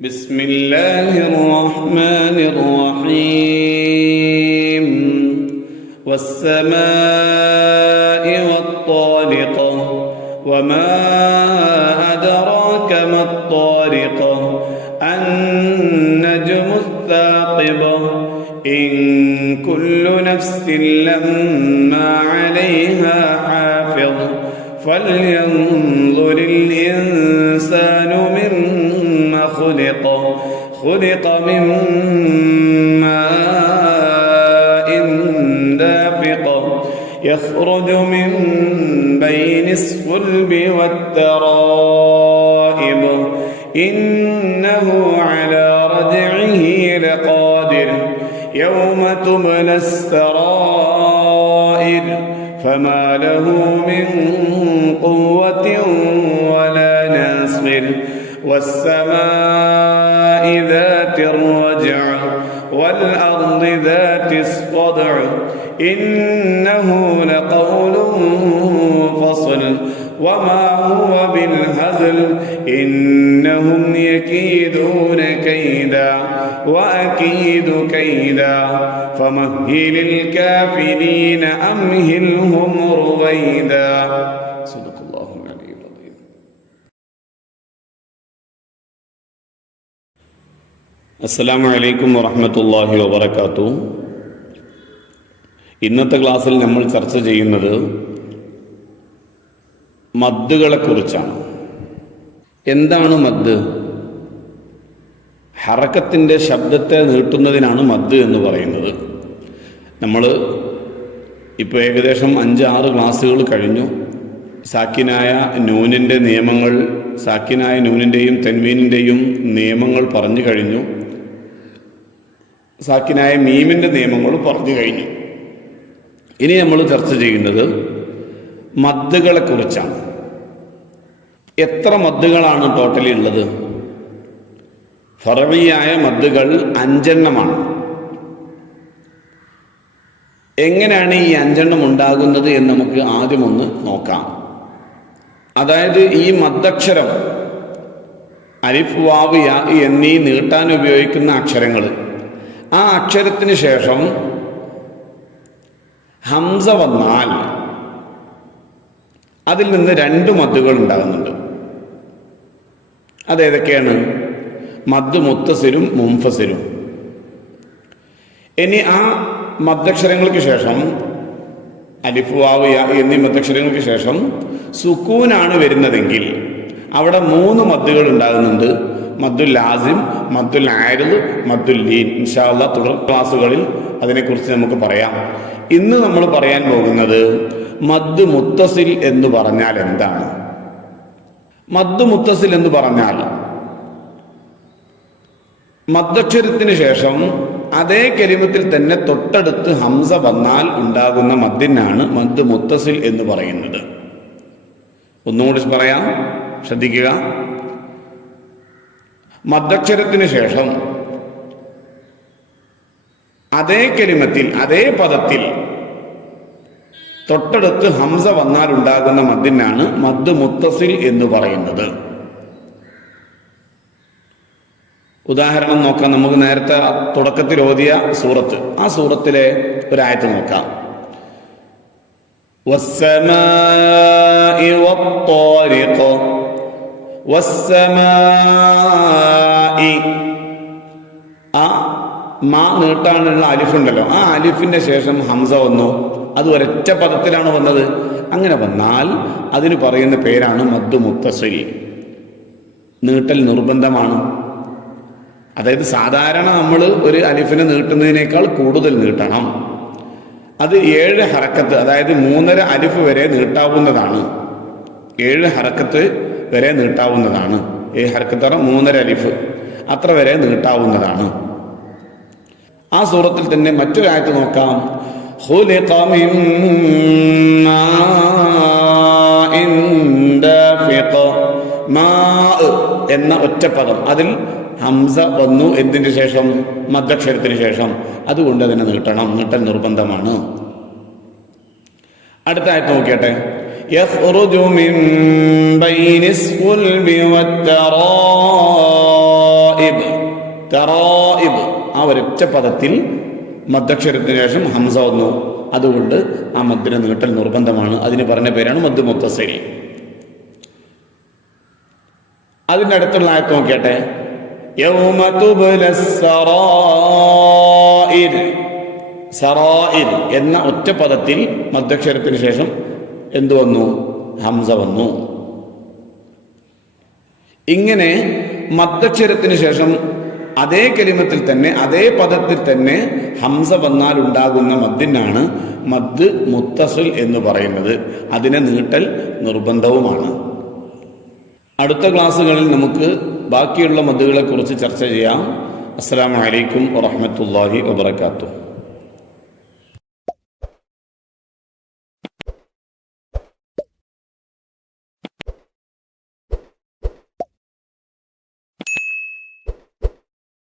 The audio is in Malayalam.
بسم الله الرحمن الرحيم والسماء والطارق وما أدراك ما الطارق النجم الثاقب إن كل نفس لما عليها حافظ فلينظر الإنسان مما خلق من ماء دافق يخرج من بين الصلب والترائب إنه على رجعه لقادر يوم تبلى السرائر فما له من قوة ولا ناصر والسماء ذات الرجع والأرض ذات الصدع إنه لقول فصل وما هو بالهزل إنهم يكيدون كيدا وأكيد كيدا فمهل الكافرين أمهلهم رويدا صدق الله العلي العظيم. അസ്സലാമു അലൈക്കും വറഹ്മത്തുള്ളാഹി വബറകാതുഹു. ഇന്നത്തെ ക്ലാസ്സിൽ നമ്മൾ ചർച്ച ചെയ്യുന്നത് മദ്ദുകളെ കുറിച്ചാണ്. എന്താണ് മദ്? ഹറക്കത്തിൻ്റെ ശബ്ദത്തെ നീട്ടുന്നതിനാണ് മദ് എന്ന് പറയുന്നത്. നമ്മൾ ഇപ്പോൾ ഏകദേശം 5-6 ക്ലാസ്സുകൾ കഴിഞ്ഞു. സാക്കിനായ നൂനിൻ്റെ നിയമങ്ങൾ, സാക്കിനായ നൂനിൻ്റെയും തെൻവീനിൻ്റെയും നിയമങ്ങൾ പറഞ്ഞു കഴിഞ്ഞു. സാക്കിനായ മീമിൻ്റെ നിയമങ്ങൾ പറഞ്ഞു കഴിഞ്ഞു. ഇനി നമ്മൾ ചർച്ച ചെയ്യുന്നത് മദ്ദുകളെ കുറിച്ചാണ്. എത്ര മദ്ദുകളാണ് ടോട്ടലി ഉള്ളത്? ഫറവിയായ മദ്ദുകൾ 5 എണ്ണമാണ്. എങ്ങനെയാണ് ഈ 5 എണ്ണം ഉണ്ടാകുന്നത് എന്ന് നമുക്ക് ആദ്യം ഒന്ന് നോക്കാം. അതായത് ഈ മദ്ദക്ഷരം അലിഫ് വാവ് യാ എന്നീ നീട്ടാൻ ഉപയോഗിക്കുന്ന അക്ഷരങ്ങൾ, ആ അക്ഷരത്തിന് ശേഷം ഹംസ വന്നാൽ അതിൽ നിന്ന് 2 മദ്ദുകൾ ഉണ്ടാകുന്നുണ്ട്. അതേതൊക്കെയാണ്? മദ് മുത്തസിലും മുൻഫസിലും. ഇനി ആ മദ്ദക്ഷരങ്ങൾക്ക് ശേഷം അലിഫ് വാവ് യാ എന്നീ മദ്ദക്ഷരങ്ങൾക്ക് ശേഷം സുക്കൂനാണ് വരുന്നതെങ്കിൽ അവിടെ 3 മദ്ദുകൾ ഉണ്ടാകുന്നുണ്ട്. മദ്ദുൽ ലാസിം, മദ്ദുൽ ആരിദ്, മദ്ദുൽ ലീൻ. ഇൻഷാ അല്ലാഹ് തുടർ ക്ലാസ്സുകളിൽ അതിനെക്കുറിച്ച് നമുക്ക് പറയാം. ഇന്ന് നമ്മൾ പറയാൻ പോകുന്നത് മദ് മുത്തസിൽ എന്ന് പറഞ്ഞാൽ എന്താണ്? മദ് മുത്തസിൽ എന്ന് പറഞ്ഞാൽ മദ്ദക്ഷരത്തിന് ശേഷം അതേ കലിമത്തിൽ തന്നെ തൊട്ടടുത്ത് ഹംസ വന്നാൽ ഉണ്ടാകുന്ന മദ്ദിനാണ് മദ് മുത്തസിൽ എന്ന് പറയുന്നത്. ഒന്നുകൂടി പറയാം, ശ്രദ്ധിക്കുക. മദ്ദക്ഷരത്തിന് ശേഷം അതേ കലിമത്തിൽ, അതേ പദത്തിൽ തൊട്ടടുത്ത് ഹംസ വന്നാൽ ഉണ്ടാകുന്ന മദ്ദിനാണ് മദ് മുത്തസിൽ എന്ന് പറയുന്നത്. ഉദാഹരണം നോക്കാം. നമുക്ക് നേരത്തെ തുടക്കത്തിൽ ഓതിയ സൂറത്ത്, ആ സൂറത്തിലെ ഒരു ആയത്ത് നോക്കാം. വസ്സമാഇ വത്താരിഖ വസ്സമാഇ. ആ മാ നീട്ടാനുള്ള അലിഫുണ്ടല്ലോ, ആ അലിഫിന്റെ ശേഷം ഹംസ വന്നു. അത് ഒരൊറ്റ പദത്തിലാണ് വന്നത്. അങ്ങനെ വന്നാൽ അതിന് പറയുന്ന പേരാണ് മദ് മുത്തസിൽ. നീട്ടൽ നിർബന്ധമാണ്. അതായത് സാധാരണ നമ്മൾ ഒരു അലിഫിനെ നീട്ടുന്നതിനേക്കാൾ കൂടുതൽ നീട്ടണം. അത് 7 ഹറക്കത്ത്, അതായത് 3.5 അലിഫ് വരെ നീട്ടാവുന്നതാണ്. 7 ഹറക്കത്ത് വരെ നീട്ടാവുന്നതാണ്. 7 ഹറക്കത്ത് 3.5 അലിഫ് അത്ര വരെ നീട്ടാവുന്നതാണ്. ആ സൂറത്തിൽ തന്നെ മറ്റൊരു ആയത്ത് നോക്കാം. ഖുലിഖ മിൻ മാഇൻ ദാഫിഖ. മാ എന്ന ഒറ്റ പദം, അതിൽ ഹംസ വന്നു. എന്തിന് ശേഷം? മദ്ദക്ഷരത്തിന് ശേഷം. അതുകൊണ്ട് അതിനെ നീട്ടണം, നീട്ടൽ നിർബന്ധമാണ്. അടുത്ത ആയത്ത് നോക്കിയട്ടെ. يخرج من بين الصلب والترائب തറായിബ്, ആ ഒരൊറ്റ പദത്തിൽ മദ്ദക്ഷരത്തിന് ശേഷം ഹംസ വന്നു. അതുകൊണ്ട് ആ മദ്ദിനെ നീട്ടൽ നിർബന്ധമാണ്. അതിന് പറഞ്ഞ പേരാണ് മദ് മുത്തസിൽ. അതിൻ്റെ അടുത്തുള്ള ആയത്ത് നോക്കിയാട്ടെ. യൗമ തുബ്ലസ് സറായിർ, സറായിർ എന്ന ഒറ്റ പദത്തിൽ മദ്ദക്ഷരത്തിന് ശേഷം എന്തു വന്നു? ഹംസ വന്നു. ഇങ്ങനെ മദ്ദക്ഷരത്തിന് ശേഷം അതേ കലിമത്തിൽ തന്നെ അതേ പദത്തിൽ തന്നെ ഹംസ വന്നാൽ ഉണ്ടാകുന്ന മദ്ദിനാണ് മദ് മുത്തസിൽ എന്ന് പറയുന്നത്. അതിനെ നീട്ടൽ നിർബന്ധവുമാണ്. അടുത്ത ക്ലാസ്സുകളിൽ നമുക്ക് ബാക്കിയുള്ള മദ്ദുകളെ കുറിച്ച് ചർച്ച ചെയ്യാം. അസ്സലാമു അലൈക്കും വറഹ്മത്തുള്ളാഹി വബറകാതുഹു.